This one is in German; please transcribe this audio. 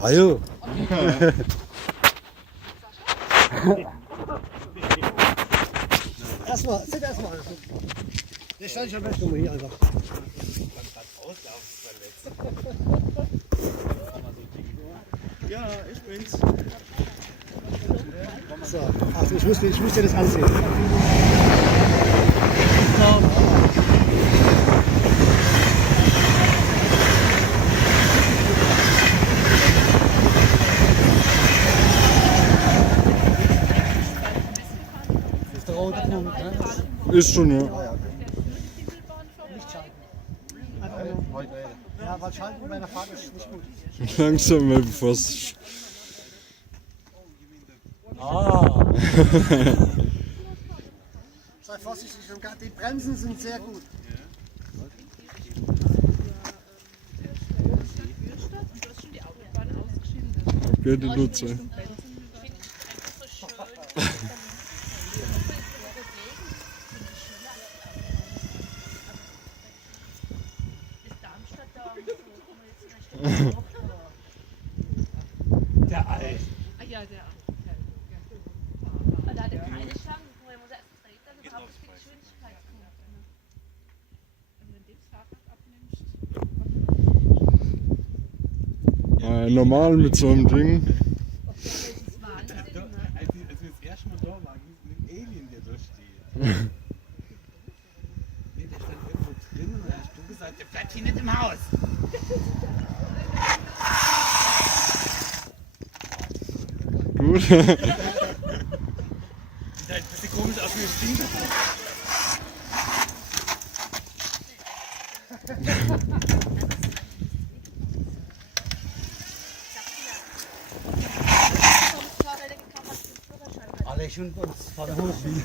Ajo. Erstmal, sit erstmal. Der stand schon weg, hier einfach. Ja, ich bin's. So, also ich muss dir das ansehen. Das ist der rote Punkt, ne? Ist schon, ja. Nicht schalten. Ja, weil schalten bei einer Fahrt ist nicht gut. Langsam mal bevor es. Sei vorsichtig, die Bremsen sind sehr gut. Bitte Nutzer. Der Alt. Ah ja, der. Da hat er keine Chance, er muss erst treten, dann braucht es viel Geschwindigkeit. Und wenn du das Fahrrad abnimmst. Normal mit so einem Ding. Das ist Wahnsinn. Als wir das erste Mal da waren, hieß es ein Alien, der da steht. Nee, der stand irgendwo drin und dann hast du gesagt, der bleibt hier nicht im Haus. Gut. Sieht halt ein bisschen komisch aus wie ein Stinker. Alle schon uns vor der Hochbühne.